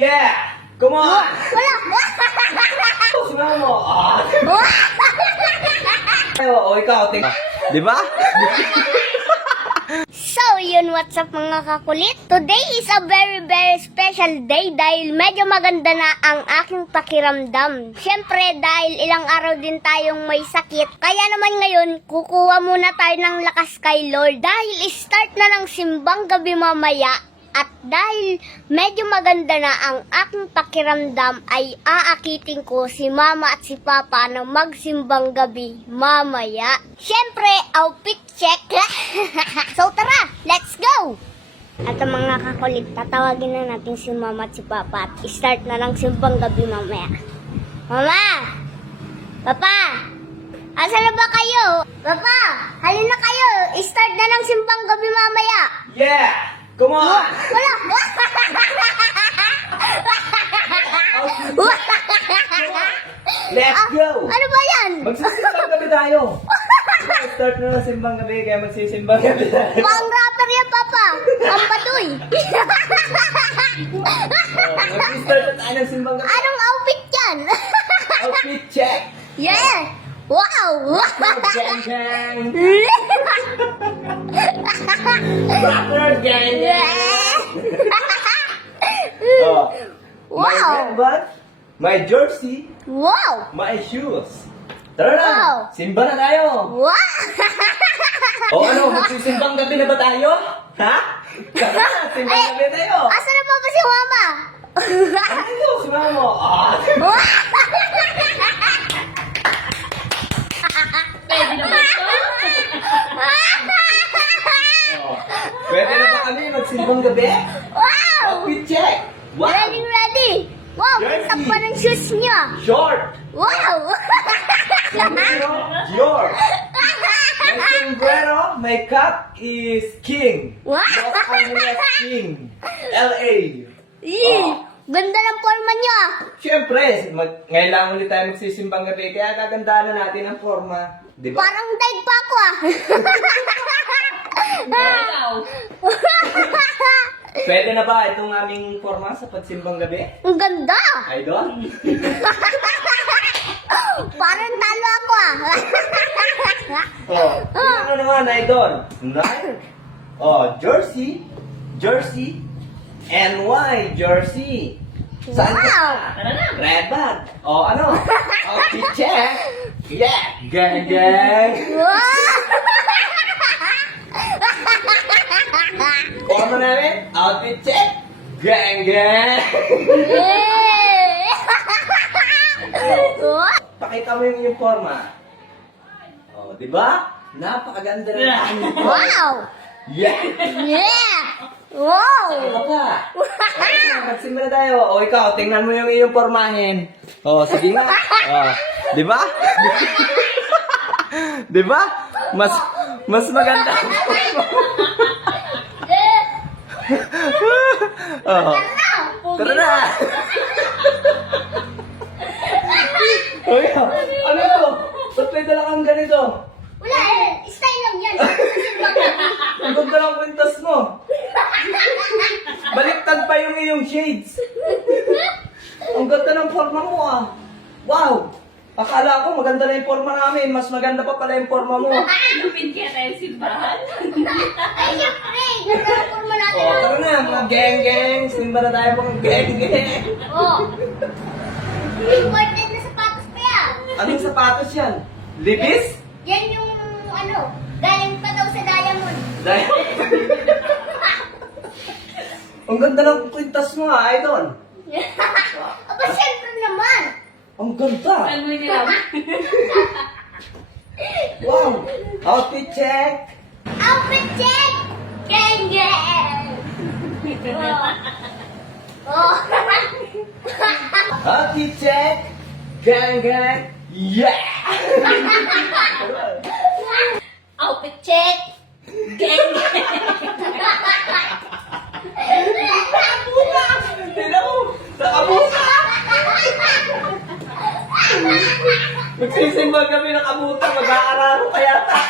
Yeah! Come on! Wala! Sumama mo! O, ikaw, di ba? So, yun, what's up mga kakulit? Today is a very special day dahil medyo maganda na ang aking pakiramdam. Siyempre, dahil ilang araw din tayong may sakit. Kaya naman ngayon, kukuha muna tayo ng lakas kay Lord. Dahil start na ng simbang gabi mamaya. At dahil medyo maganda na ang aking pakiramdam ay aakitin ko si mama at si papa na magsimbang gabi mamaya. Siyempre, outfit check. So tara, let's go! At ang mga kakulit, tatawagin na natin si mama at si papa at start na ng simbang gabi mamaya. Mama! Papa! Asan na ba kayo? Papa! Halina kayo! Start na ng simbang gabi mamaya! Yeah! Come on! Wala! Let's go! Ano ba yan? Magsisimbang gabi tayo! Start na ng simbang gabi, kaya magsisimbang gabi tayo. Pang rapper yan, Papa! Ang patuy! Mag-start na tayo ng simbang gabi. Anong outfit yan? Outfit check! Yeah! Wow! Gang gang! Rapper gang gang! Oh, my Wow! headband, my jersey, Wow! my shoes. Tara na! Wow. Simba na tayo! Wow! O ano, magsisimbang gabi na ba tayo? Ha? Tara na, simbang gabi tayo! Asan na pa ba si Mama? Ano, sumama mo? Pwede na ba ito? Oh, pwede na ba kami magsimbang gabi? Wow! Outfit check! Wow! Ready! Wow! Jersey. Ang pa ng shoes niya! Short! Wow! Sombrero, York! My sombrero, my cap is King! Wow! Los Angeles King! LA! Oh. Ganda ng forma niya! Siyempre, ngayon lang ulit tayo magsisimbang gabi, kaya gagandaan na natin ang forma. Di ba? Parang daig pa ako ah! Pwede na ba itong aming forma sa pagsimbang gabi? Ang ganda! Idol? Parang talo ako ah! Oh, ano naman, Idol? Nine. Oh, jersey, NY jersey. Saan ka? Wow! Red bag. Oh, ano? Outfit check. Yeah, gang gang. Wow! Forma namin, outfit check. Gang gang. Yay! Wow! Pakita mo yung iyong forma. Oh, di ba? Napakaganda na namin. Wow! Yeah. Yeah! Wow! Ano pa? Magsimba na tayo. O ikaw, tingnan mo yung iyong pormahin. O, sige nga. O, di ba? Di ba? Mas maganda. O, tara na. O, ikaw, ano to? Ba't may dala kang ganito? Wala eh! Style lang yan! Ang ganda ng kwintas mo. Baliktad pa yung iyong shades. Ang ganda ng forma mo ah. Wow! Akala ko maganda na yung forma namin. Mas maganda pa pala yung forma mo. Lupin kaya tayo simbahan. Ay, syempre! Ganda ng forma natin! Oh, tara na, mga geng-geng. Simba na tayo mga geng-geng. Oh! Imported na sapatos pa yan! Anong sapatos yan? Libis? Yan yung ano, galing pa daw sa Diamond. Dahil... Ang ganda ng kwintas mo ah, idol. Aba, syempre naman! Ang ganda. Ano nila? Wow! Outfit check. Outfit check! Gang gang! Oh! Outfit check. Gang-gang. Yeah! Outfit check! Gang gang! Tignan mo! Nakabuta! Magsisimba kami ng kabuta, mag-aararo kaya ta.